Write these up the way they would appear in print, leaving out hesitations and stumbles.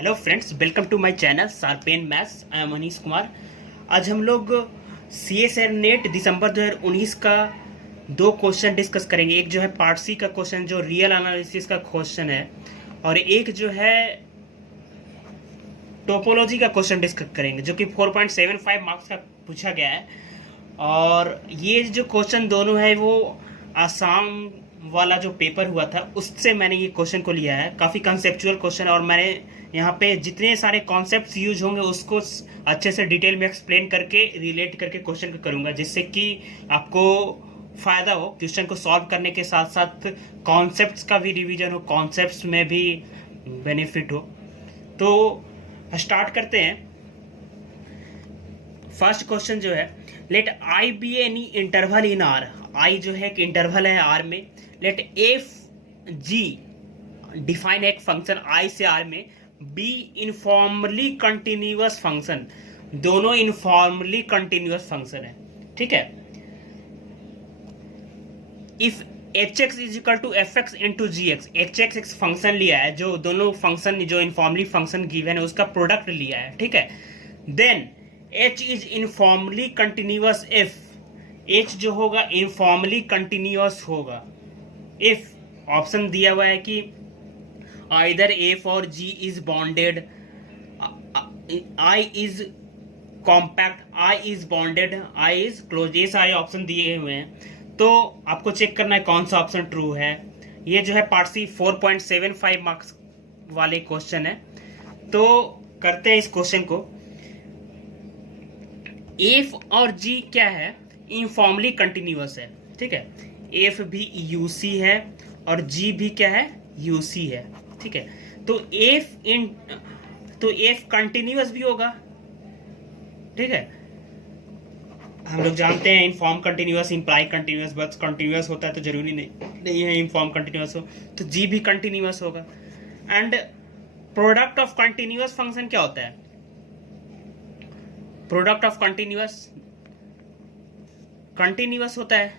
Hello friends, welcome to my channel sharpen maths. I am Manish Kumar. आज हम लोग CSR net दिसंबर 2019 का दो क्वेश्चन डिस्कस करेंगे। एक जो है पार्ट सी का क्वेश्चन जो रियल एनालिसिस का क्वेश्चन है, और एक जो है टोपोलॉजी का क्वेश्चन डिस्कस करेंगे जो कि 4.75 मार्क्स का पूछा गया है। और ये जो क्वेश्चन दोनों है वो आसाम वाला जो पेपर हुआ था उससे मैंने ये क्वेश्चन को लिया है। काफ़ी कंसेप्चुअल क्वेश्चन है और मैंने यहाँ पे जितने सारे कॉन्सेप्ट्स यूज होंगे उसको अच्छे से डिटेल में एक्सप्लेन करके रिलेट करके क्वेश्चन को करूँगा, जिससे कि आपको फ़ायदा हो क्वेश्चन को सॉल्व करने के साथ साथ कॉन्सेप्ट्स का भी रिवीजन हो, कॉन्सेप्ट्स में भी बेनिफिट हो। तो स्टार्ट करते हैं। फर्स्ट क्वेश्चन जो है, let I be any interval in R. I जो है एक इंटरवल है आर में। लेट एफ जी डिफाइन एक फंक्शन आई से आर में बी इनफॉर्मली कंटिन्यूअस फंक्शन। दोनों इनफॉर्मली कंटिन्यूअस फंक्शन है, ठीक है। If H X is equal to F X into G X, H X एक फंक्शन लिया है, जो दोनों फंक्शन जो इनफॉर्मली फंक्शन गिवन है उसका प्रोडक्ट लिया है, ठीक है। Then H is uniformly continuous if, H जो होगा इनफॉर्मली कंटिन्यूअस होगा इफ ऑप्शन दिया हुआ है कि आइदर एफ और G is bounded, I is compact, I is bounded, I is close. ये सारे ऑप्शन दिए हुए हैं, तो आपको चेक करना है कौन सा ऑप्शन ट्रू है। ये जो है पार्ट सी 4.75 मार्क्स वाले क्वेश्चन है। तो करते हैं इस क्वेश्चन को। एफ और जी क्या है, इनफॉर्मली कंटिन्यूअस है, ठीक है। एफ भी यूसी है और जी भी क्या है, यूसी है, ठीक है। तो एफ कंटिन्यूअस भी होगा, ठीक है। हम लोग जानते हैं इनफॉर्म कंटिन्यूअस इंप्लाई कंटिन्यूअस, बस कंटिन्यूअस होता है तो जरूरी नहीं है इनफॉर्म कंटिन्यूअस हो, तो जी भी कंटिन्यूअस होगा। And product of continuous function क्या होता है, प्रोडक्ट ऑफ कंटिन्यूअस होता है।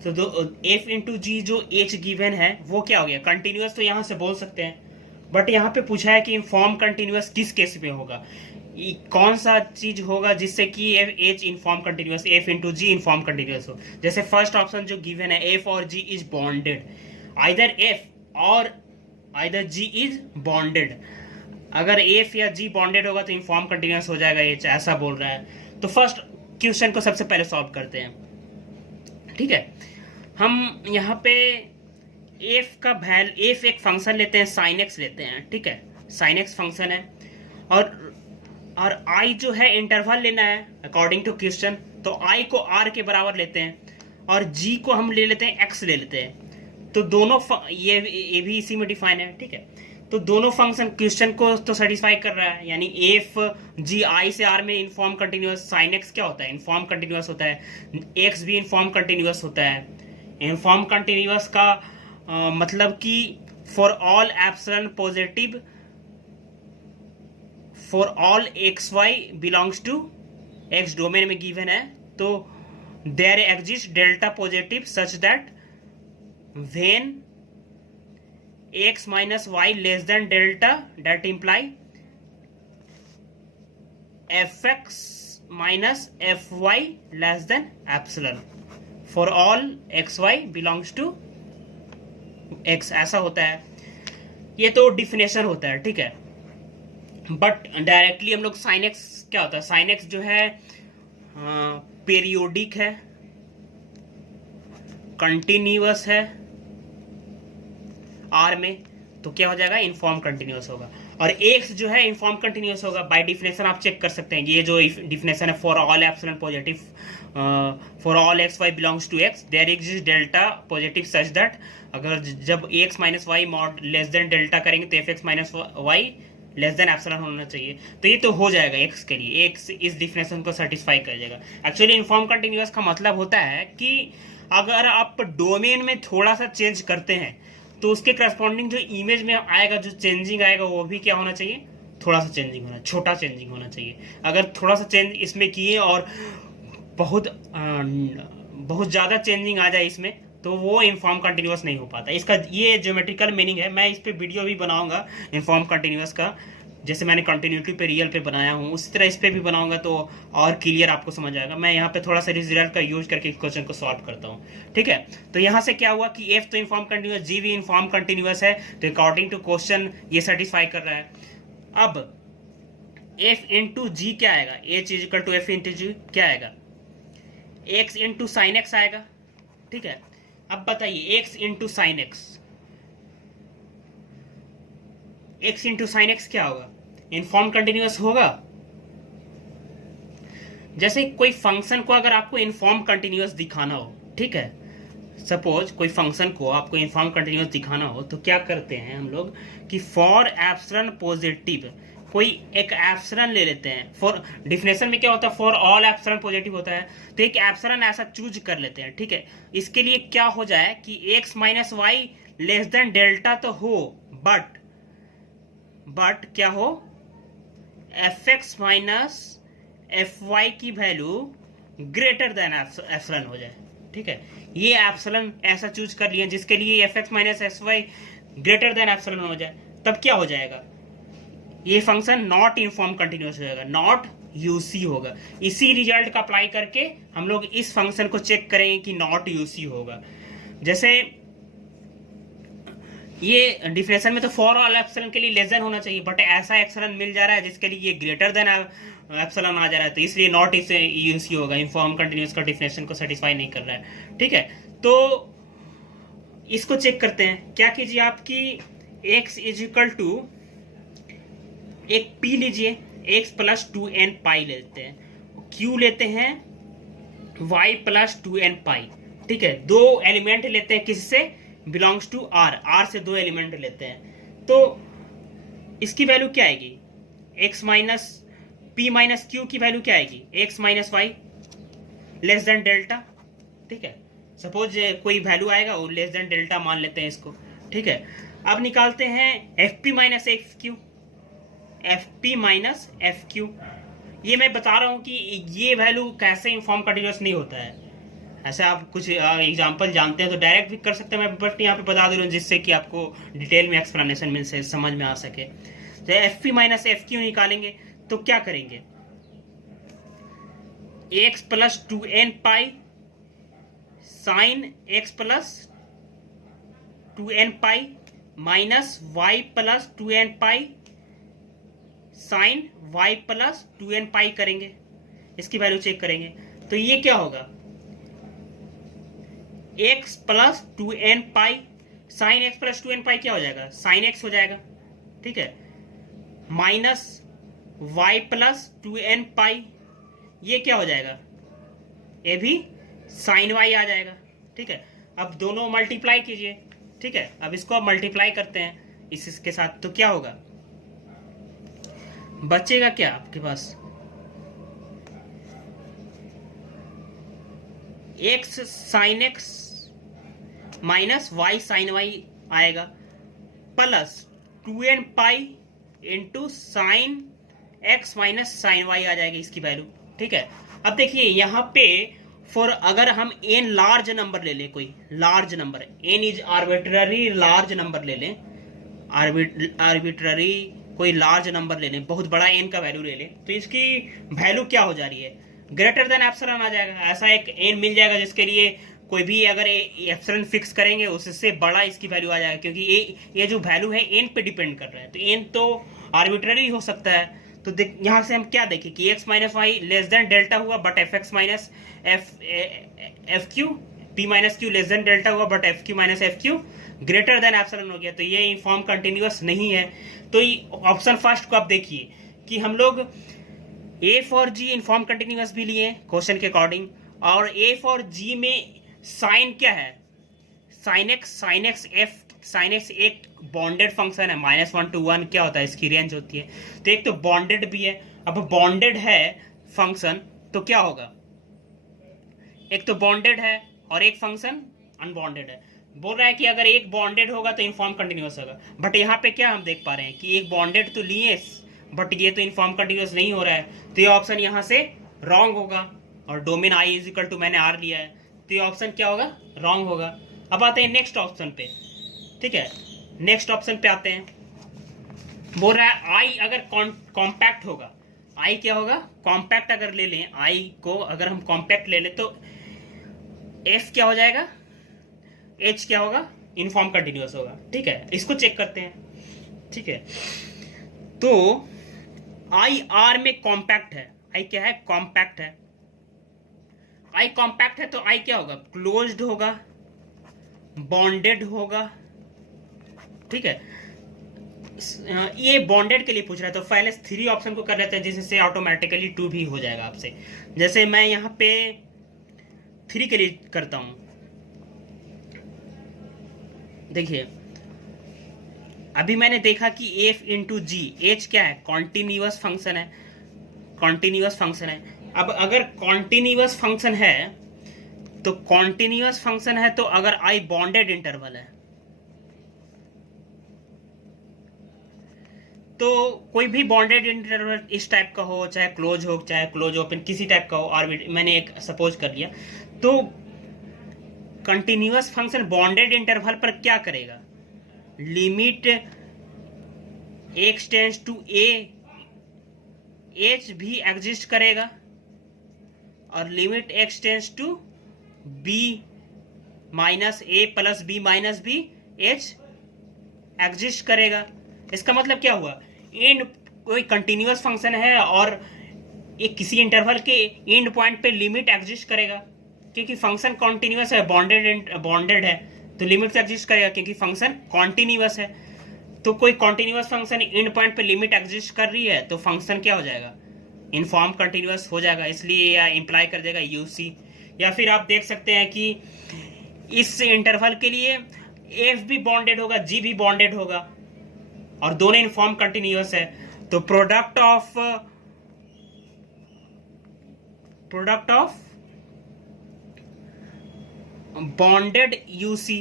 तो एफ इंटू जी जो एच गिवन है वो क्या हो गया, कंटिन्यूअस। तो यहां से बोल सकते हैं, बट यहाँ पे पूछा है कि इनफॉर्म कंटिन्यूअस किस केस में होगा, कौन सा चीज होगा जिससे कि H uniform continuous, F into G uniform continuous हो। जैसे फर्स्ट ऑप्शन जो गिवन है, एफ और G is bounded, either F और आइदर जी इज बॉन्डेड। अगर एफ या जी बॉन्डेड होगा तो इनफॉर्म कंटिन्यूअस हो जाएगा, एच ऐसा बोल रहा है। तो फर्स्ट क्वेश्चन को सबसे पहले सॉल्व करते हैं, ठीक है। हम यहाँ पे एफ का वैल्यू, एफ एक फंक्शन लेते हैं, साइन एक्स लेते हैं, ठीक है। साइन एक्स फंक्शन है और आई जो है इंटरवल लेना है अकॉर्डिंग टू क्वेश्चन, तो आई को आर के बराबर लेते हैं और जी को हम ले लेते हैं एक्स ले लेते हैं। तो दोनों ये भी इसी में डिफाइन है, ठीक है। तो दोनों फंक्शन क्वेश्चन को तो सेटिस्फाई कर रहा है, यानी एफ जी आई से आर में इनफॉर्म कंटिन्यूअस, साइन एक्स क्या होता है, इनफॉर्म कंटिन्यूअस होता है, एक्स भी इनफॉर्म कंटिन्यूअस होता है। इनफॉर्म कंटिन्यूअस का मतलब कि for all epsilon positive, for all x y belongs to x domain में गिवन है, तो there exist delta positive such that when x minus y less than delta, that imply fx minus fy less than epsilon for all xy belongs to x, ऐसा होता है। ये तो definition होता है, ठीक है। बट डायरेक्टली हम लोग साइन एक्स क्या होता है, साइन एक्स जो है पीरियोडिक है, कंटिन्यूअस है आर में, तो क्या हो जाएगा, इनफॉर्म कंटिन्यूअस होगा। और एक्स जो है इनफॉर्म कंटिन्यूअस होगा, बाय डिफिनेशन आप चेक कर सकते हैं। ये जो डिफिनेशन है, for all epsilon positive, for all x y belongs to x there exist delta positive such that, अगर जब x minus y mod less than delta करेंगे तो f x minus Y less than epsilon होना चाहिए। तो ये तो हो जाएगा एक्स के लिए, एक्स इस डिफिनेशन को सेटिस्फाई कर जाएगा। एक्चुअली इनफॉर्म कंटिन्यूअस का मतलब होता है कि अगर आप डोमेन में थोड़ा सा चेंज करते हैं तो उसके करस्पॉन्डिंग जो इमेज में आएगा, जो चेंजिंग आएगा, वो भी क्या होना चाहिए, थोड़ा सा चेंजिंग होना, छोटा चेंजिंग होना चाहिए। अगर थोड़ा सा चेंज इसमें किए और बहुत ज़्यादा चेंजिंग आ जाए इसमें, तो वो इनफॉर्म कंटिन्यूअस नहीं हो पाता। इसका ये ज्योमेट्रिकल मीनिंग है। मैं इस पे वीडियो भी बनाऊंगा इनफॉर्म कंटिन्यूअस का, जैसे मैंने कंटिन्यूटी पे रियल पे बनाया हूँ उसी तरह इस पे भी बनाऊंगा, तो और क्लियर आपको समझ आएगा। मैं यहाँ पे थोड़ा सा रिजल्ट का यूज करके क्वेश्चन को सॉल्व करता हूँ, ठीक है। तो यहाँ से क्या हुआ कि एफ तो इनफॉर्म कंटिन्यूअस, जी भी इनफॉर्म कंटिन्यूअस है, तो अकॉर्डिंग टू क्वेश्चन ये सेटिस्फाई कर रहा है। अब एफ इंटू जी क्या आएगा, H is equal to F into G क्या आएगा, एक्स इंटू साइन एक्स आएगा, ठीक है। अब बताइए x into sine x, x into sine x क्या होगा, इनफॉर्म कंटिन्यूअस होगा। जैसे कोई फंक्शन को अगर आपको इनफॉर्म कंटिन्यूअस दिखाना हो, ठीक है, सपोज कोई फंक्शन को आपको इनफॉर्म कंटिन्यूअस दिखाना हो, तो क्या करते हैं हम लोग कि फॉर एप्सिलॉन पॉजिटिव कोई एक एप्सिलॉन ले लेते हैं। फॉर डिफिनेशन में क्या होता है, फॉर ऑल एप्सिलॉन पॉजिटिव होता है, तो एक एप्सिलॉन ऐसा चूज कर लेते हैं, ठीक है। इसके लिए क्या हो जाए कि x minus Y less than delta तो हो, बट क्या हो, f x minus f y की वैल्यू ग्रेटर देन एप्सिलॉन हो जाए, ठीक है। ये एप्सिलॉन ऐसा चूज कर लिया जिसके लिए f x minus f y greater than epsilon हो जाए, तब क्या हो जाएगा, ये फंक्शन नॉट इनफॉर्म कंटिन्यूअस हो जाएगा, नॉट यूसी होगा। इसी रिजल्ट का अप्लाई करके हम लोग इस फंक्शन को चेक करेंगे कि नॉट यूसी होगा। जैसे ये डिफिनेशन में तो फॉर ऑल एप्सिलॉन के लिए लेस देन होना चाहिए, बट ऐसा एप्सिलॉन मिल जा रहा है जिसके लिए ये ग्रेटर देन एप्सिलॉन आ जा रहा है, तो इसलिए नॉट इसे यूसी होगा, इनफॉर्म कंटिन्यूअस का डिफिनेशन को सेटिस्फाई नहीं कर रहा है, ठीक है। तो इसको चेक करते हैं। क्या कीजिए आपकी x इज इक्वल टू एक p लीजिए, x प्लस 2n पाई लेते हैं, q लेते हैं y प्लस 2n पाई, ठीक है। दो एलिमेंट लेते हैं किससे, बिलोंग्स टू r से दो एलिमेंट लेते हैं, तो इसकी वैल्यू क्या आएगी, x minus p minus q की वैल्यू क्या आएगी, x minus Y less than delta, ठीक है। सपोज कोई वैल्यू आएगा और लेस देन डेल्टा मान लेते हैं इसको, ठीक है। अब निकालते हैं F p minus F Q, F p minus F Q. ये मैं बता रहा हूँ कि ये वैल्यू कैसे इनफॉर्म कंटिन्यूअस नहीं होता है। ऐसे आप कुछ एग्जांपल जानते हैं तो डायरेक्ट भी कर सकते हैं, मैं बट यहाँ पे बता दे रहा हूँ जिससे कि आपको डिटेल में एक्सप्लेनेशन मिल सके, समझ में आ सके। तो f p minus F q निकालेंगे तो क्या करेंगे, x plus 2n pi sine x plus 2n pi minus y plus 2n pi sine y plus 2n pi करेंगे, इसकी वैल्यू चेक करेंगे। तो ये क्या होगा, x plus 2n pi sign x plus 2n पाई क्या हो जाएगा, साइन x हो जाएगा, ठीक है, माइनस y प्लस 2n पाई, ये क्या हो जाएगा, ये भी साइन y आ जाएगा, ठीक है। अब दोनों मल्टीप्लाई कीजिए, ठीक है। अब इसको अब मल्टीप्लाई करते हैं इसके साथ, तो क्या होगा, बचेगा क्या आपके पास, x sine x minus Y sine Y आएगा, plus 2n pi into sine x minus sine Y आ जाएगी इसकी वैल्यू, ठीक है। अब देखिए यहाँ पे फॉर अगर हम n लार्ज नंबर ले लें, कोई large number, n is arbitrary large number ले लें, आर्बिट्ररी कोई लार्ज नंबर ले लें, बहुत बड़ा n का वैल्यू ले लें, तो इसकी वैल्यू क्या हो जा रही है, ग्रेटर देन एप्सिलॉन आ जाएगा। ऐसा एक n मिल जाएगा जिसके लिए कोई भी अगर एप्सिलॉन फिक्स करेंगे उससे बड़ा इसकी वैल्यू आ जाएगा, क्योंकि ये जो वैल्यू है n पे डिपेंड कर रहा है, तो n तो आर्बिट्ररी हो सकता है। तो यहाँ से हम क्या देखें कि x minus Y less than delta हुआ, but F x minus F Q, P minus Q less than delta हुआ, but F Q minus F Q greater than epsilon हो गया, तो ये इनफॉर्म कंटिन्यूअस नहीं है। तो ऑप्शन फर्स्ट को आप देखिए कि हम लोग a for g uniform continuous भी लिए क्वेश्चन के अकॉर्डिंग, और ए फॉर जी में साइन क्या है, sine x F sine x एक बॉन्डेड फंक्शन है, -1 to 1 क्या होता है, इसकी रेंज होती है, तो एक तो बॉन्डेड भी है। अब बॉन्डेड है फंक्शन तो क्या होगा, एक तो बॉन्डेड है और एक फंक्शन अनबॉन्डेड है। बोल रहा है कि अगर एक बॉन्डेड होगा तो इनफॉर्म कंटिन्यूअस होगा, बट यहाँ पे क्या हम देख पा रहे हैं कि एक बॉन्डेड तो लिए बट ये तो इनफॉर्म कंटिन्यूअस नहीं हो रहा है, तो ये ऑप्शन यहाँ से रॉन्ग होगा। और domain I is equal to मैंने आर लिया है, तो ये ऑप्शन क्या होगा, रॉन्ग होगा। अब आते हैं नेक्स्ट ऑप्शन पे, ठीक है। नेक्स्ट ऑप्शन पे आते हैं, बोल रहा है आई अगर कॉम्पैक्ट होगा, आई क्या होगा, कॉम्पैक्ट अगर ले लें, आई को अगर हम कॉम्पैक्ट ले लें तो एफ क्या हो जाएगा, एच क्या होगा, यूनिफॉर्म कंटिन्यूअस होगा, ठीक है। इसको चेक करते हैं, ठीक है। तो आई आर में कॉम्पैक्ट है, आई क्या है, कॉम्पैक्ट है। आई कॉम्पैक्ट है तो आई क्या होगा, क्लोज्ड होगा, बॉन्डेड होगा, ठीक है। ये बॉन्डेड के लिए पूछ रहा है तो पहले 3 ऑप्शन को कर लेते हैं, जिससे ऑटोमेटिकली 2 भी हो जाएगा आपसे। जैसे मैं यहाँ पे 3 के लिए करता हूं, देखिए अभी मैंने देखा कि एफ इंटू जी, एच क्या है, कॉन्टिन्यूअस फंक्शन है, कॉन्टिन्यूअस फंक्शन है। अब अगर कॉन्टिन्यूअस फंक्शन है तो कॉन्टिन्यूअस फंक्शन है तो अगर आई बॉन्डेड इंटरवल है तो कोई भी बॉन्डेड इंटरवल इस टाइप का हो, चाहे क्लोज हो चाहे क्लोज ओपन, किसी टाइप का हो, आर्बिट्रेरी मैंने एक सपोज कर लिया, तो कंटिन्यूअस फंक्शन बॉन्डेड इंटरवल पर क्या करेगा, limit x tends to a, h भी एग्जिस्ट करेगा, और limit x tends to b minus a plus b minus b, h exist करेगा। इसका मतलब क्या हुआ, एंड कोई कंटिन्यूअस फंक्शन है और एक किसी इंटरवल के एंड पॉइंट पे लिमिट एग्जिस्ट करेगा, क्योंकि फंक्शन कॉन्टिन्यूअस है, बॉन्डेड है तो लिमिट एग्जिस्ट करेगा क्योंकि फंक्शन कॉन्टिन्यूअस है। तो कोई कॉन्टिन्यूअस फंक्शन एंड पॉइंट पे लिमिट एग्जिस्ट कर रही है तो फंक्शन क्या हो जाएगा, इनफॉर्म कंटिन्यूअस हो जाएगा, इसलिए यह इंप्लाई कर देगा यूसी। या फिर आप देख सकते हैं कि इस इंटरवल के लिए एफ भी बॉन्डेड होगा, जी भी बॉन्डेड होगा और दोनों इनफॉर्म कंटिन्यूअस है, तो product of bonded UC,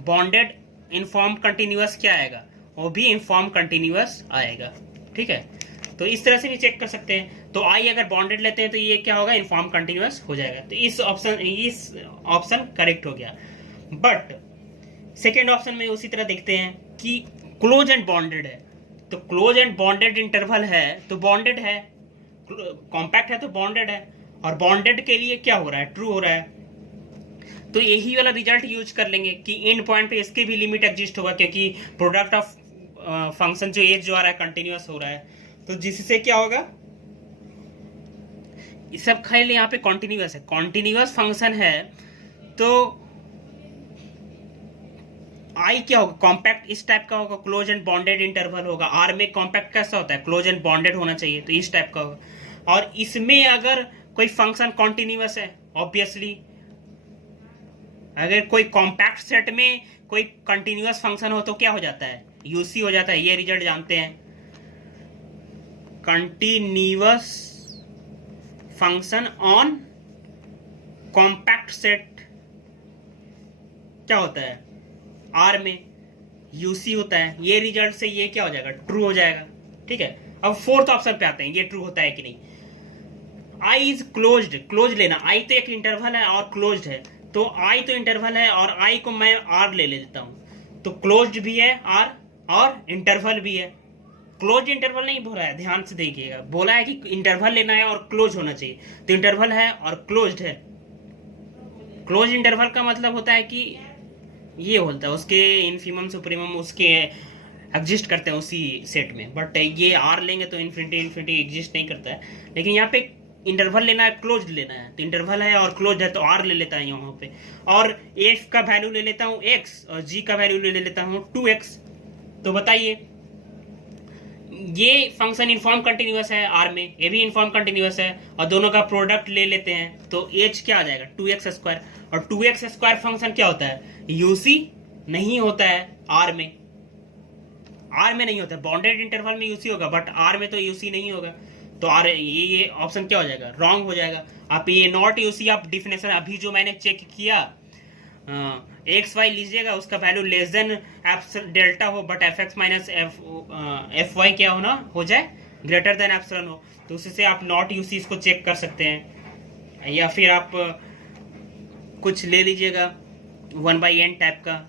bonded inform continuous क्या आएगा, वो भी इनफॉर्म कंटिन्यूअस आएगा, ठीक है। तो इस तरह से भी चेक कर सकते हैं। तो आई अगर बॉन्डेड लेते हैं तो ये क्या होगा, इनफॉर्म कंटिन्यूअस हो जाएगा। तो इस ऑप्शन करेक्ट हो गया। बट सेकेंड ऑप्शन में उसी तरह देखते हैं कि क्लोज एंड बॉन्डेड है, तो क्लोज एंड बॉन्डेड इंटरवल है तो बॉन्डेड है, कॉम्पैक्ट है तो बॉन्डेड है, और बॉन्डेड के लिए क्या हो रहा है, ट्रू हो रहा है, तो यही वाला रिजल्ट यूज कर लेंगे कि एंड पॉइंट पे इसके भी लिमिट एग्जिस्ट होगा, क्योंकि प्रोडक्ट ऑफ फंक्शन जो एज जो आ रहा है कंटिन्यूअस हो रहा है, तो जिससे क्या होगा, इस सब खाली यहाँ पे कॉन्टिन्यूअस है, कॉन्टिन्यूअस फंक्शन है तो आई क्या होगा, कॉम्पैक्ट इस टाइप का होगा, क्लोज एंड बॉन्डेड इंटरवल होगा। आर में कॉम्पैक्ट कैसा होता है, क्लोज एंड बॉन्डेड होना चाहिए, तो इस टाइप का होगा। और इसमें अगर कोई फंक्शन कॉन्टिन्यूअस है, ऑब्वियसली अगर कोई कॉम्पैक्ट सेट में कोई कंटिन्यूअस फंक्शन हो तो क्या हो जाता है, यूसी हो जाता है। ये रिजल्ट जानते हैं, continuous function on compact set क्या होता है, आर में यूसी होता है। ये रिजल्ट से ये क्या हो जाएगा, ट्रू हो जाएगा, ठीक है। अब फोर्थ ऑप्शन पे आते हैं, ये ट्रू होता है कि नहीं। आई इज क्लोज्ड, क्लोज लेना, आई तो एक इंटरवल है और क्लोज्ड है, तो आई तो इंटरवल है और आई को मैं आर ले लेता हूं, तो क्लोज्ड भी है आर और इंटरवल भी है। क्लोज इंटरवल नहीं बोला है, ध्यान से देखिएगा, बोला है कि इंटरवल लेना है और क्लोज होना चाहिए, तो इंटरवल है और क्लोज्ड है। क्लोज इंटरवल का मतलब होता है कि ये होता है उसके इन्फीमम सुप्रीमम उसके एग्जिस्ट करते हैं उसी सेट में, बट ये आर लेंगे तो इन्फिनिटी एग्जिस्ट नहीं करता है। लेकिन यहाँ पे इंटरवल लेना है, क्लोज लेना है, तो इंटरवल है और क्लोज है तो आर ले लेता है यहाँ पे, और एफ का वैल्यू ले लेता हूँ एक्स और जी का वैल्यू ले लेता हूँ 2x। तो बताइए, ये फंक्शन इनफॉर्म कंटिन्यूअस है आर में, ये भी इनफॉर्म कंटिन्यूअस है, और दोनों का प्रोडक्ट ले लेते हैं तो एच क्या आ जाएगा, 2x²। और 2x² फंक्शन क्या होता है, यूसी नहीं होता है आर में, आर में नहीं होता है। बॉन्डेड इंटरवल में यूसी होगा बट आर में तो यूसी नहीं होगा, तो आर ये ऑप्शन क्या हो जाएगा, रॉन्ग हो जाएगा। आप ये नॉट यूसी आप डिफिनेशन अभी जो मैंने चेक किया, एक्स वाई लीजिएगा, उसका वैल्यू लेस देन डेल्टा हो but F x minus f y क्या होना हो जाए, ग्रेटर देन एप्सिलॉन हो, तो उससे आप नॉट यूसी इसको चेक कर सकते हैं। या फिर आप कुछ ले लीजिएगा 1/n टाइप का,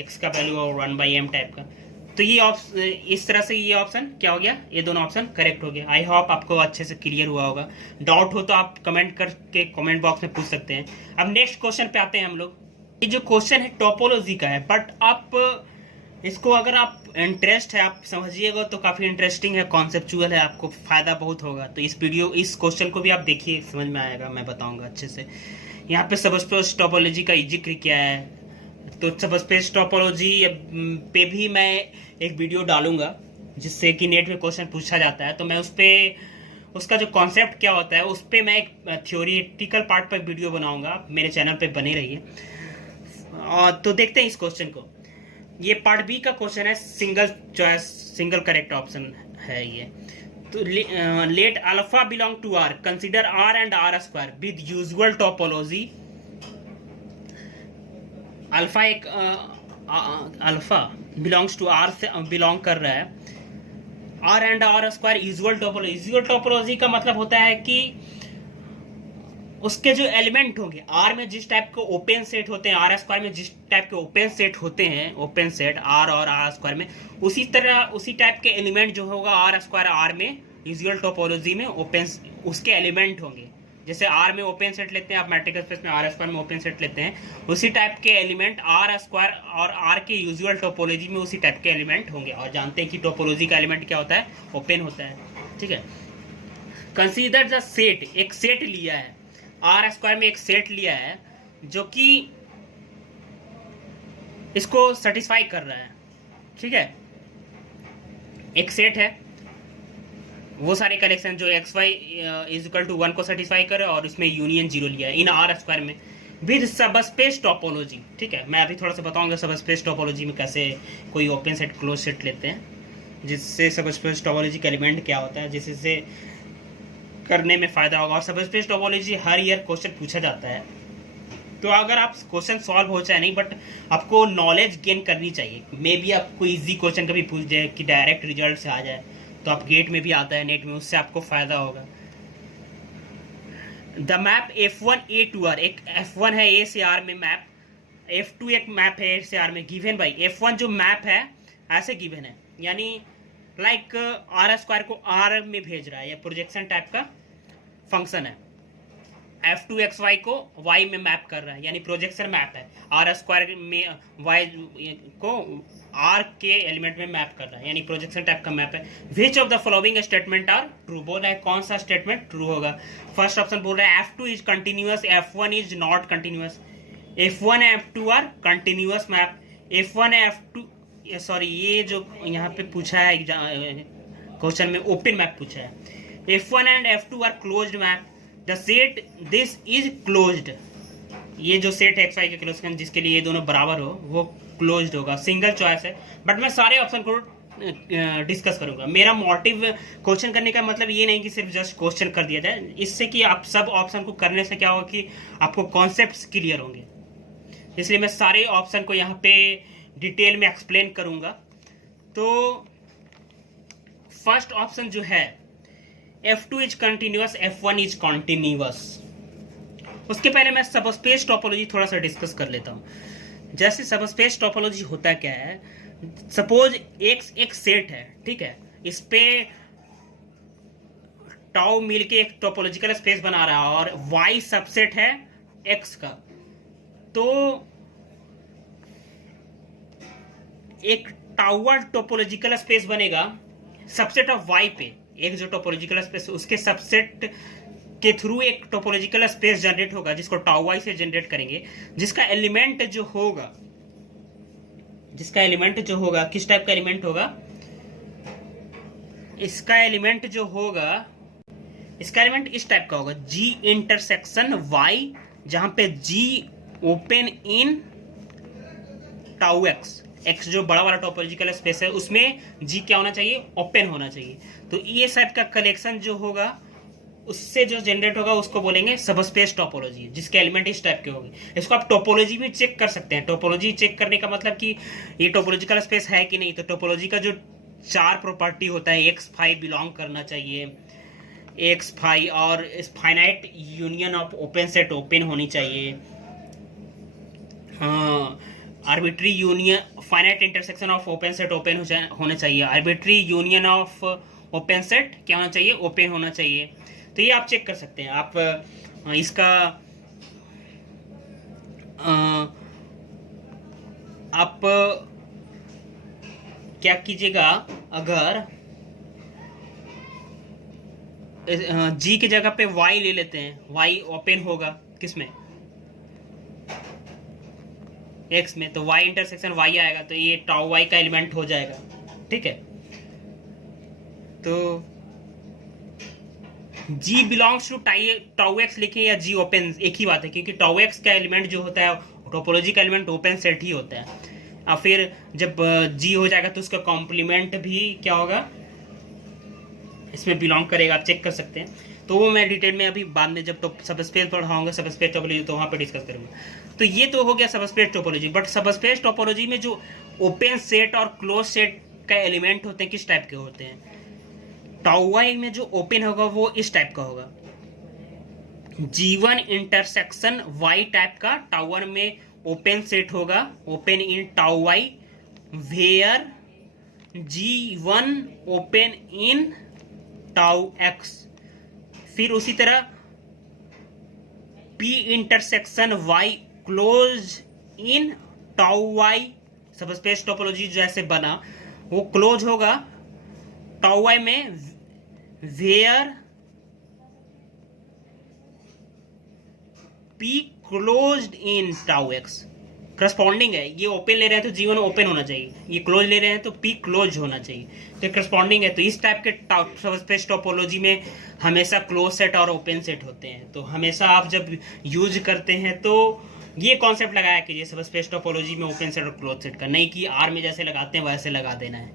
x का वैल्यू और 1/m टाइप का। तो ये ऑप्शन, इस तरह से ये ऑप्शन क्या हो गया, ये दोनों ऑप्शन करेक्ट हो गया। आई होप आपको अच्छे से क्लियर हुआ होगा। डाउट हो तो आप कमेंट करके कमेंट बॉक्स में पूछ सकते हैं। अब नेक्स्ट क्वेश्चन पे आते हैं हम लोग। ये जो क्वेश्चन है टोपोलॉजी का है, बट आप इसको अगर आप इंटरेस्ट है आप समझिएगा तो काफ़ी इंटरेस्टिंग है, कॉन्सेप्चुअल है, आपको फ़ायदा बहुत होगा। तो इस क्वेश्चन को भी आप देखिए, समझ में आएगा, मैं बताऊंगा अच्छे से। यहाँ पे सबस्पेस टोपोलॉजी का जिक्र किया है, तो सबस्पेस टोपोलॉजी पे भी मैं एक वीडियो डालूंगा, जिससे कि नेट में क्वेश्चन पूछा जाता है। तो मैं उस पर उसका जो कॉन्सेप्ट क्या होता है उस पर मैं एक थ्योरेटिकल पार्ट पर वीडियो बनाऊंगा, मेरे चैनल पे बने रहिए। तो देखते हैं इस क्वेश्चन को। ये पार्ट बी का क्वेश्चन है, single choice, single correct option है ये। तो let alpha belong to R, consider R and R square with usual topology. Alpha एक अल्फा बिलोंग्स टू आर से बिलोंग कर रहा है, R and R square usual topology. Usual topology का मतलब होता है कि उसके जो एलिमेंट होंगे, आर में जिस टाइप के ओपन सेट होते हैं, आर स्क्वायर में जिस टाइप के ओपन सेट होते हैं, ओपन सेट आर और आर स्क्वायर में, उसी तरह उसी टाइप के एलिमेंट जो होगा आर स्क्वायर आर में, यूजुअल टोपोलॉजी में ओपन उसके एलिमेंट होंगे। जैसे आर में ओपन सेट लेते हैं आप मैट्रिक्स स्पेस में, आर स्क्वायर में ओपन सेट लेते हैं, उसी टाइप के एलिमेंट आर स्क्वायर और आर के यूजुअल टोपोलॉजी में उसी टाइप के एलिमेंट होंगे। और जानते हैं कि टोपोलॉजी का एलिमेंट क्या होता है, ओपन होता है, ठीक है। कंसीडर द सेट, एक सेट लिया है, आर स्क्वायर में एक सेट लिया है जो कि इसको सेटिस्फाई कर रहा है, ठीक है। एक सेट है, वो सारे कलेक्शन जो x y is equal to 1 को सेटिस्फाई करे और उसमें यूनियन 0 लिया है इन आर स्क्वायर में विद सबस्पेस टोपोलॉजी, ठीक है। मैं अभी थोड़ा सा बताऊंगा सबस्पेस टोपोलॉजी में कैसे कोई ओपन सेट क्लोज सेट लेते हैं, जिससे सबस्पेस टोपोलॉजी का एलिमेंट क्या होता है, जिससे करने में फ़ायदा होगा। और सबस्पेस टोपोलॉजी हर ईयर क्वेश्चन पूछा जाता है, तो अगर आप क्वेश्चन सॉल्व हो चाहे नहीं, बट आपको नॉलेज गेन करनी चाहिए। मे बी आपको इजी क्वेश्चन कभी पूछ जाए कि डायरेक्ट रिजल्ट से आ जाए, तो आप गेट में भी आता है नेट में, उससे आपको फ़ायदा होगा। द मैप F1A2R, एक F1 है ए से आर में मैप, F2 एक मैप है ए से आर में, गिवन बाई F1 जो मैप है ऐसे गिवन है, यानी लाइक आर स्क्वायर को आर में भेज रहा है, या प्रोजेक्शन टाइप का फंक्शन है। F2 XY को Y में मैप कर रहा है, यानी प्रोजेक्शन मैप है। आर स्क्वायर में Y को R के एलिमेंट में मैप कर रहा है, यानी प्रोजेक्शन टाइप का मैप है। Which of the following statement are true, बोल रहा है कौन सा स्टेटमेंट ट्रू होगा। फर्स्ट ऑप्शन बोल रहा है F2 is continuous, F1 is not continuous. F1 F2 are continuous map, F1 F2 sorry, ये जो यहाँ पे पूछा है क्वेश्चन में ओपन मैप पूछा है। F1 and F2 are closed map, the set this is closed, ये जो सेट है XY के क्लोज जिसके लिए ये दोनों बराबर हो वो क्लोज्ड होगा। सिंगल चॉइस है, बट मैं सारे ऑप्शन को डिस्कस करूंगा। मेरा मोटिव क्वेश्चन करने का मतलब ये नहीं कि सिर्फ जस्ट क्वेश्चन कर दिया जाए, इससे कि आप सब ऑप्शन को करने से क्या होगा कि आपको कॉन्सेप्ट्स क्लियर होंगे, इसलिए मैं सारे ऑप्शन को यहाँ पे डिटेल में एक्सप्लेन करूंगा। तो फर्स्ट ऑप्शन जो है F2 is continuous, F1 is continuous. उसके पहले मैं सबस्पेस टोपोलॉजी थोड़ा सा डिस्कस कर लेता हूँ। जैसे सबस्पेस टोपोलॉजी होता क्या है, सपोज एक सेट है, ठीक है, इस पे टाउ मिलके एक टोपोलॉजिकल स्पेस बना रहा है और Y सबसेट है X का, तो एक टावर टोपोलॉजिकल स्पेस बनेगा सबसेट ऑफ Y पे, एक जो टोपोलॉजिकल स्पेस उसके सबसेट के थ्रू एक टोपोलॉजिकल स्पेस जनरेट होगा जिसको टाउ वाई से जनरेट करेंगे, जिसका एलिमेंट जो होगा किस टाइप का एलिमेंट होगा, इसका एलिमेंट इस टाइप का होगा, G इंटरसेक्शन Y, जहां पे G open in tau X जो बड़ा वाला टोपोलॉजिकल स्पेस है उसमें G क्या होना चाहिए, ओपन होना चाहिए। तो ये टाइप का कलेक्शन जो होगा उससे जो जनरेट होगा उसको बोलेंगे सबस्पेस टोपोलॉजी, जिसके एलिमेंट इस टाइप के होंगे। इसको आप टोपोलॉजी भी चेक कर सकते हैं। टोपोलॉजी चेक करने का मतलब कि ये टोपोलॉजिकल स्पेस है कि नहीं। तो टोपोलॉजी का जो 4 प्रॉपर्टी होता है, एक्स फाई बिलोंग करना चाहिए, एक्स फाई, और finite union of open set open होनी चाहिए, arbitrary union, finite intersection of open set open होना चाहिए। Arbitrary union of open set क्या होना चाहिए? ओपन होना चाहिए। तो ये आप चेक कर सकते हैं। आप इसका आप क्या कीजिएगा, अगर जी की जगह पे वाई ले लेते हैं, वाई ओपन होगा किसमें? एक्स में, तो वाई इंटरसेक्शन वाई आएगा, तो ये टाउ वाई का एलिमेंट हो जाएगा। ठीक है, तो जी बिलोंग्स टू टाउ एक्स लिखें या जी ओपन, एक ही बात है, क्योंकि टाउ एक्स का एलिमेंट जो होता है टोपोलॉजी का एलिमेंट ओपन सेट ही होता है। और फिर जब जी हो जाएगा तो उसका कॉम्प्लीमेंट भी क्या होगा, इसमें बिलोंग करेगा। आप चेक कर सकते हैं। तो वो मैं डिटेल में अभी बाद में जब सबस्पेस पढ़ाऊंगा, सबस्पेस टोपोलॉजी, तो वहाँ पे डिस्कस करूंगा। तो ये तो हो गया subspace topology. But subspace topology में जो ओपन सेट और क्लोज सेट का एलिमेंट होते हैं, किस टाइप के होते हैं? टाउ वाई में जो ओपन होगा वो इस टाइप का होगा, G1 इंटरसेक्शन वाई टाइप का। टाउ वन में ओपन सेट होगा, open in tau y, where G1 open in tau x. फिर उसी तरह P intersection y close in tau y. Subspace topology जैसे बना वो क्लोज होगा टाउ वाई में, where P closed in tau x. Corresponding है, ये ओपन ले रहे हैं तो G1 ओपन होना चाहिए, ये क्लोज ले रहे हैं तो P क्लोज होना चाहिए, तो करस्पॉन्डिंग है। तो इस टाइप के सबस्पेस टोपोलॉजी में हमेशा क्लोज सेट और ओपन सेट होते हैं। तो हमेशा आप जब यूज करते हैं तो ये कॉन्सेप्ट लगाया कीजिए सबस्पेस टोपोलॉजी में ओपन सेट और क्लोज सेट का, नहीं कि आर में जैसे लगाते हैं वैसे लगा देना है,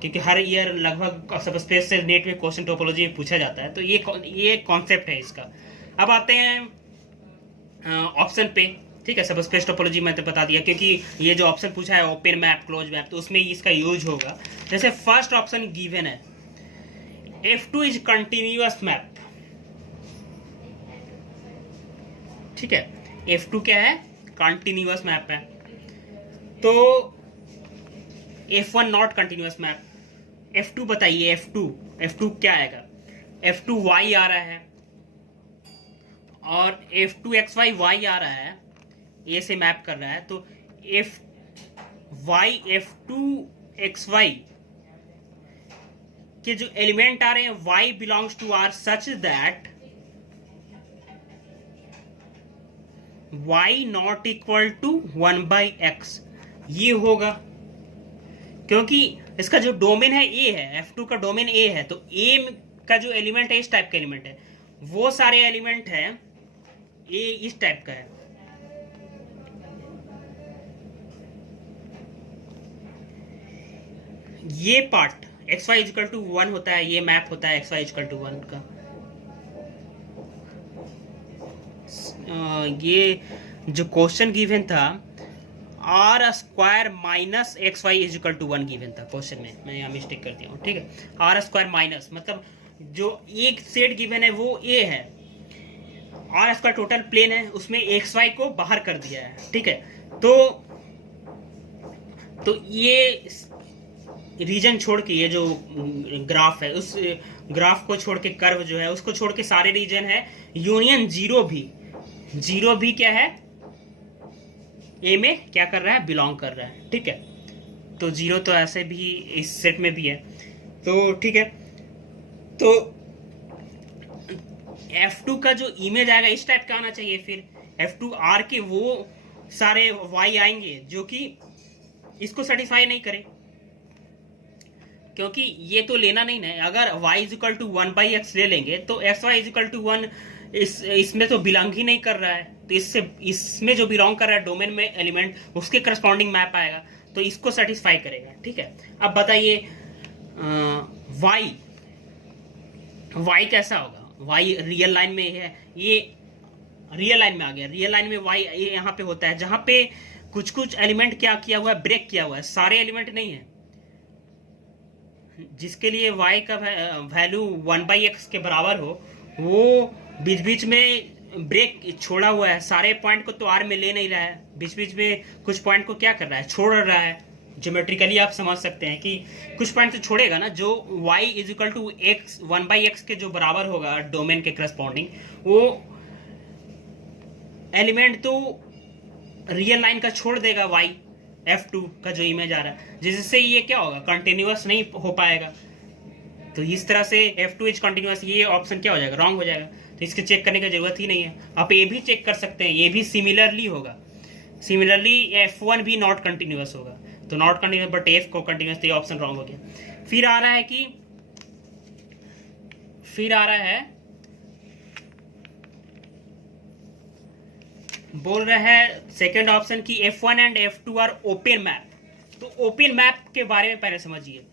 क्योंकि हर ईयर लगभग सबस्पेस से नेट में क्वेश्चन टोपोलॉजी पूछा जाता है। तो ये कॉन्सेप्ट है इसका। अब आते हैं ऑप्शन पे। ठीक है, सबस्पेस टोपोलॉजी मैं तो बता दिया, क्योंकि ये जो ऑप्शन पूछा है ओपन मैप क्लोज मैप, तो उसमें इसका यूज होगा। जैसे फर्स्ट ऑप्शन गिवन है, F2 इज कंटिन्यूअस मैप। ठीक है, F2 क्या है? कंटिन्यूअस मैप है। तो F1 not continuous map. F2 बताइए, F2 क्या आएगा? F2 y आ रहा है और F2 xy y आ रहा है, ए से मैप कर रहा है। तो F2 xy के जो एलिमेंट आ रहे हैं y belongs to R such that y not equal to 1/x। ये होगा क्योंकि इसका जो डोमेन है ए है, F2 का डोमेन ए है, तो ए का जो एलिमेंट है इस टाइप का एलिमेंट है, वो सारे एलिमेंट है ए इस टाइप का है। ये पार्ट xy इक्वल टू 1 होता है, ये मैप होता है xy इक्वल टू 1 का। ये जो क्वेश्चन गिवन था R square minus x y is equal to 1 given था क्वेश्चन में, मैं यहाँ मिस्टेक कर दिया हूँ। ठीक है, आर स्क्वायर माइनस मतलब जो एक सेट गिवन है वो ए है, आर स्क्वायर टोटल प्लेन है, उसमें एक्स वाई को बाहर कर दिया है। ठीक है, तो ये रीजन छोड़ के, ये जो ग्राफ है उस ग्राफ को छोड़ के, कर्व जो है उसको छोड़ के सारे रीजन है यूनियन जीरो भी क्या है? ए में क्या कर रहा है? बिलोंग कर रहा है। ठीक है, तो जीरो तो ऐसे भी इस सेट में भी है। तो ठीक है, तो F2 का जो इमेज आएगा इस टाइप का आना चाहिए। फिर F2R के वो सारे Y आएंगे जो कि इसको सेटिस्फाई नहीं करे, क्योंकि ये तो लेना नहीं ना। अगर y is equal to 1/x ले लेंगे तो xy इज इक्वल टू 1 इसमें तो बिलोंग ही नहीं कर रहा है। तो इसमें जो बिलोंग कर रहा है डोमेन में एलिमेंट, उसके करस्पॉन्डिंग मैप आएगा, तो इसको सेटिस्फाई करेगा। ठीक है, अब बताइए y कैसा होगा? y रियल लाइन में है, ये रियल लाइन में आ गया। रियल लाइन में y यहाँ पे होता है, जहां पे कुछ एलिमेंट क्या किया हुआ है? ब्रेक किया हुआ है, सारे एलिमेंट नहीं है। जिसके लिए y का वैल्यू 1/x के बराबर हो, वो बीच बीच में ब्रेक छोड़ा हुआ है, सारे पॉइंट को तो आर में ले नहीं रहा है, बीच बीच में कुछ पॉइंट को क्या कर रहा है, छोड़ रहा है। ज्योमेट्रिकली आप समझ सकते हैं कि कुछ पॉइंट तो छोड़ेगा ना, जो y is equal to x 1/x के जो बराबर होगा डोमेन के करस्पॉन्डिंग, वो एलिमेंट तो रियल लाइन का छोड़ देगा y f2 का जो इमेज आ रहा है, जिससे ये क्या होगा, कंटिन्यूअस नहीं हो पाएगा। तो इस तरह से f2 इज कंटिन्यूअस, ये ऑप्शन क्या हो जाएगा, रॉन्ग हो जाएगा। तो इसके चेक करने की जरूरत ही नहीं है। आप ये भी चेक कर सकते हैं, ये भी सिमिलरली होगा, सिमिलरली f1 भी नॉट कंटिन्यूअस होगा। तो नॉट कंटिन्यूअस बट f को कंटिन्यूअस, तो ये ऑप्शन रॉन्ग हो गया। फिर आ रहा है बोल रहा है सेकेंड ऑप्शन की f1 and f2 are open map. तो ओपन मैप के बारे में पहले समझिए।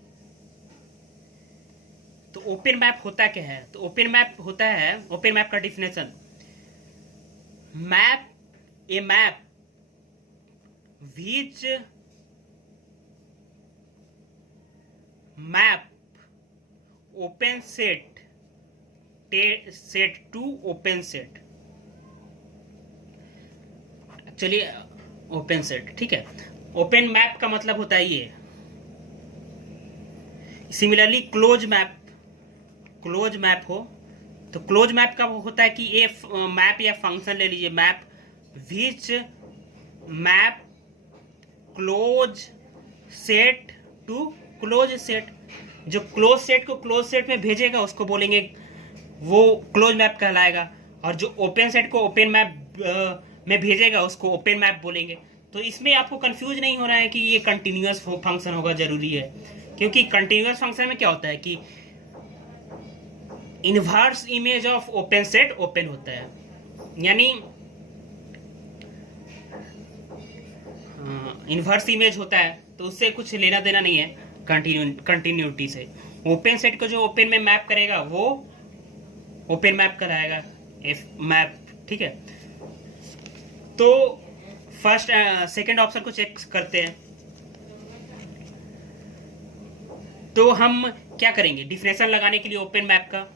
तो ओपन मैप होता क्या है, तो ओपन मैप होता है, ओपन मैप का definition, map a map which map open set to open set. चलिए ओपन सेट, ठीक है। ओपन मैप का मतलब होता है ये। सिमिलरली क्लोज मैप हो, तो क्लोज मैप का होता है कि ये मैप या फंक्शन ले लीजिए, map which map close set to close set. जो क्लोज सेट को क्लोज सेट में भेजेगा उसको बोलेंगे, वो क्लोज मैप कहलाएगा, और जो ओपन सेट को ओपन मैप में भेजेगा उसको ओपन मैप बोलेंगे। तो इसमें आपको कंफ्यूज नहीं हो रहा है कि ये कंटिन्यूअस फंक्शन होगा, जरूरी है, क्योंकि कंटिन्यूअस फंक्शन में क्या होता है कि inverse image of open set open होता है, यानी इनवर्स इमेज होता है, तो उससे कुछ लेना देना नहीं है कंटिन्यूटी से। ओपन सेट को जो ओपन में मैप करेगा वो ओपन मैप कहलाएगा, एफ मैप, ठीक है। तो फर्स्ट सेकंड ऑप्शन को चेक करते हैं। तो हम क्या करेंगे, डिफिनेशन लगाने के लिए ओपन मैप का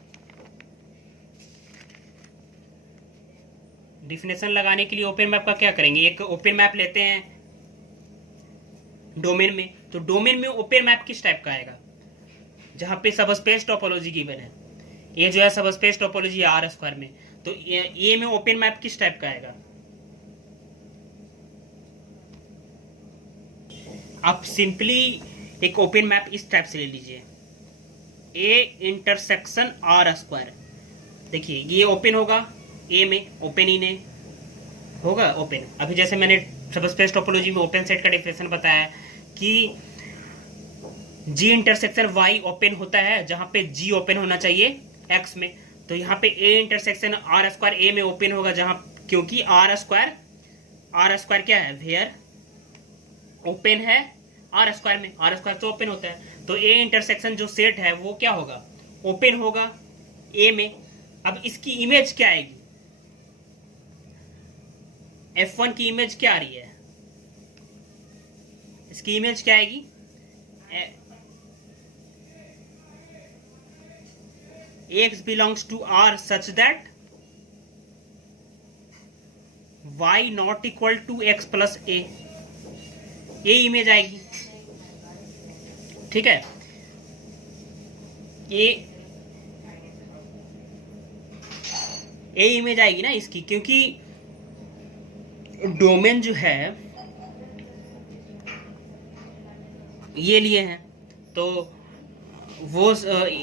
डिफिनेशन लगाने के लिए ओपन मैप का क्या करेंगे, एक ओपन मैप लेते हैं डोमेन में। तो डोमेन में ओपन मैप किस टाइप का आएगा, जहां पे सबस्पेस टोपोलॉजी गिवन है, ये जो है सबस्पेस टोपोलॉजी आर स्क्वायर में, तो ये में ओपन मैप किस टाइप का आएगा। आप सिंपली एक ओपन मैप इस टाइप से ले लीजिए, ए इंटरसेक्शन आर स्क्वायर। देखिए ये ओपन होगा, ए में ओपन ही ने होगा ओपन। अभी जैसे मैंने सबस्पेस टोपोलॉजी में ओपन सेट का डिफिनेशन बताया कि जी इंटरसेक्शन वाई ओपन होता है जहां पे जी ओपन होना चाहिए एक्स में। तो यहाँ पे ए इंटरसेक्शन आर स्क्वायर ए में ओपन होगा, जहां क्योंकि आर स्क्वायर क्या है, वेयर ओपन है आर स्क्वायर में, आर स्क्वायर तो ओपन होता है। तो ए इंटरसेक्शन जो सेट है वो क्या होगा, ओपन होगा ए में। अब इसकी इमेज क्या आएगी, F1 की इमेज क्या आ रही है, इसकी इमेज क्या आएगी, X belongs to R such that Y not equal to X plus A, ये इमेज आएगी, ठीक है। ये इमेज आएगी ना इसकी, क्योंकि डोमेन जो है ये लिए हैं, तो वो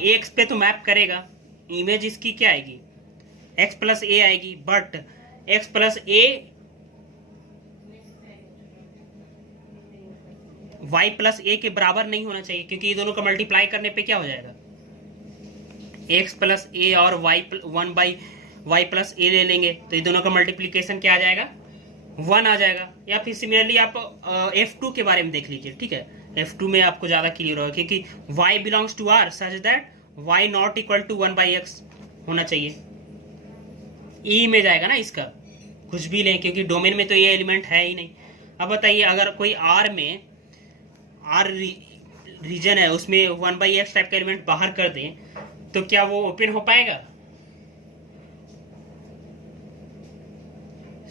एक्स पे तो मैप करेगा, इमेज इसकी क्या आएगी, एक्स प्लस ए आएगी। But X plus A Y plus A के बराबर नहीं होना चाहिए, क्योंकि ये दोनों का मल्टीप्लाई करने पे क्या हो जाएगा, एक्स प्लस ए और वाई 1/y प्लस ए ले लेंगे, तो ये दोनों का मल्टीप्लीकेशन क्या आ जाएगा, 1 आ जाएगा। या फिर सिमिलरली आप F2 के बारे में देख लीजिए, ठीक है। F2 में आपको ज़्यादा क्लियर होगा, क्योंकि y belongs to r such that y not equal to 1/x होना चाहिए, ई में जाएगा ना इसका, कुछ भी लें, क्योंकि डोमेन में तो ये एलिमेंट है ही नहीं। अब बताइए अगर कोई r में r रीजन है उसमें 1/x टाइप का एलिमेंट बाहर कर दें, तो क्या वो ओपन हो पाएगा,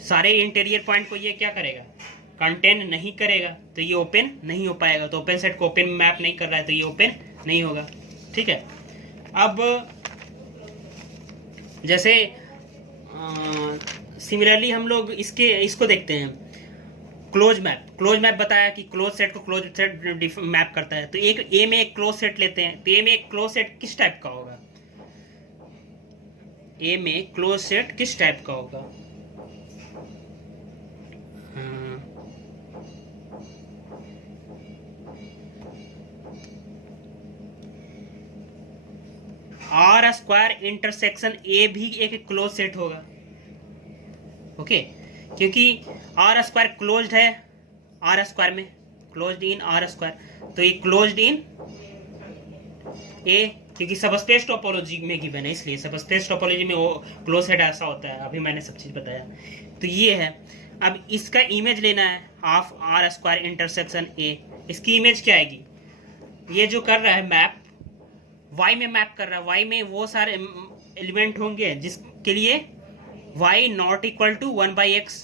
सारे इंटीरियर पॉइंट को ये क्या करेगा, कंटेन नहीं करेगा, तो ये ओपन नहीं हो पाएगा। तो ओपन सेट को ओपन मैप नहीं कर रहा है तो ये ओपन नहीं होगा। ठीक है, अब जैसे सिमिलरली हम लोग इसको देखते हैं, क्लोज मैप बताया कि क्लोज सेट को क्लोज सेट मैप करता है। तो एक ए में एक क्लोज सेट लेते हैं, तो ए में एक क्लोज सेट किस टाइप का होगा, ए में क्लोज सेट किस टाइप का होगा, आर स्क्वायर इंटरसेक्शन ए भी एक क्लोज सेट होगा। ओके, क्योंकि आर स्क्वायर क्लोज्ड है आर स्क्वायर में, क्लोज्ड इन आर स्क्वायर, तो ये क्लोज्ड इन ए, क्योंकि सबस्पेस टोपोलॉजी में गिवन है, इसलिए सबस्पेस टोपोलॉजी में वो क्लोज सेट ऐसा होता है। अभी मैंने सब चीज बताया, तो ये है। अब इसका इमेज लेना है, half R square intersection a, इसकी इमेज क्या आएगी, ये जो कर रहा है मैप y में मैप कर रहा है, y में वो सारे एलिमेंट होंगे जिसके लिए y not equal to 1/x,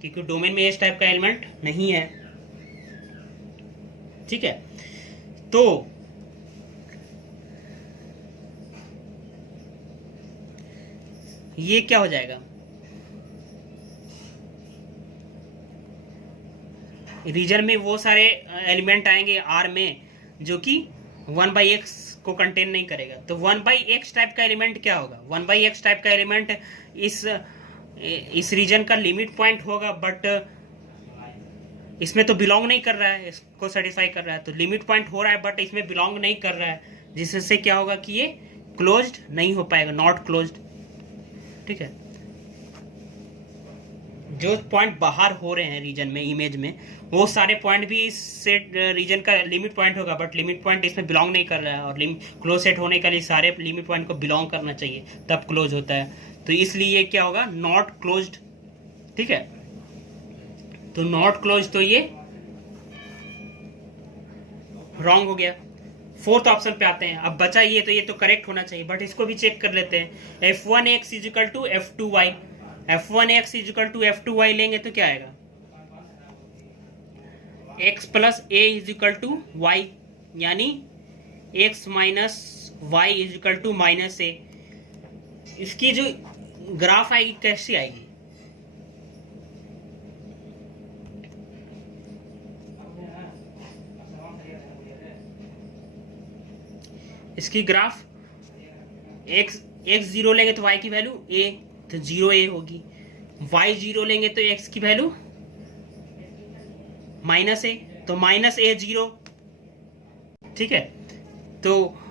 क्योंकि डोमेन में इस टाइप का एलिमेंट नहीं है। ठीक है, तो ये क्या हो जाएगा, रीजन में वो सारे एलिमेंट आएंगे आर में जो कि 1/x को कंटेन नहीं करेगा। तो 1/x टाइप का एलिमेंट क्या होगा, 1/x टाइप का एलिमेंट इस रीजन का लिमिट पॉइंट होगा, बट इसमें तो बिलोंग नहीं कर रहा है, इसको सेटिस्फाई कर रहा है। तो लिमिट पॉइंट हो रहा है बट इसमें बिलोंग नहीं कर रहा है, जिससे क्या होगा कि ये क्लोज्ड नहीं हो पाएगा, नॉट क्लोज्ड। ठीक है, जो पॉइंट बाहर हो रहे हैं रीजन में, इमेज में, वो सारे पॉइंट भी इस सेट रीजन का लिमिट पॉइंट होगा, बट लिमिट पॉइंट इसमें बिलोंग नहीं कर रहा है, और क्लोज सेट होने के लिए सारे लिमिट पॉइंट को बिलोंग करना चाहिए तब क्लोज होता है। तो इसलिए ये क्या होगा, नॉट क्लोज्ड। ठीक है, तो नॉट क्लोज, तो ये रॉन्ग हो गया। फोर्थ ऑप्शन पे आते हैं, अब बचा ये, तो ये तो करेक्ट होना चाहिए, बट इसको भी चेक कर लेते हैं। f1x is equal to f2y, f1x is equal to f2y लेंगे तो क्या आएगा, x plus A equal to Y, यानी x minus Y equal to minus A. इसकी जो ग्राफ आएगी कैसी आएगी, इसकी ग्राफ x 0 लेंगे तो y की वैल्यू a, तो 0a होगी। y 0 लेंगे तो x की वैल्यू माइनस a, तो माइनस a 0। ठीक है, तो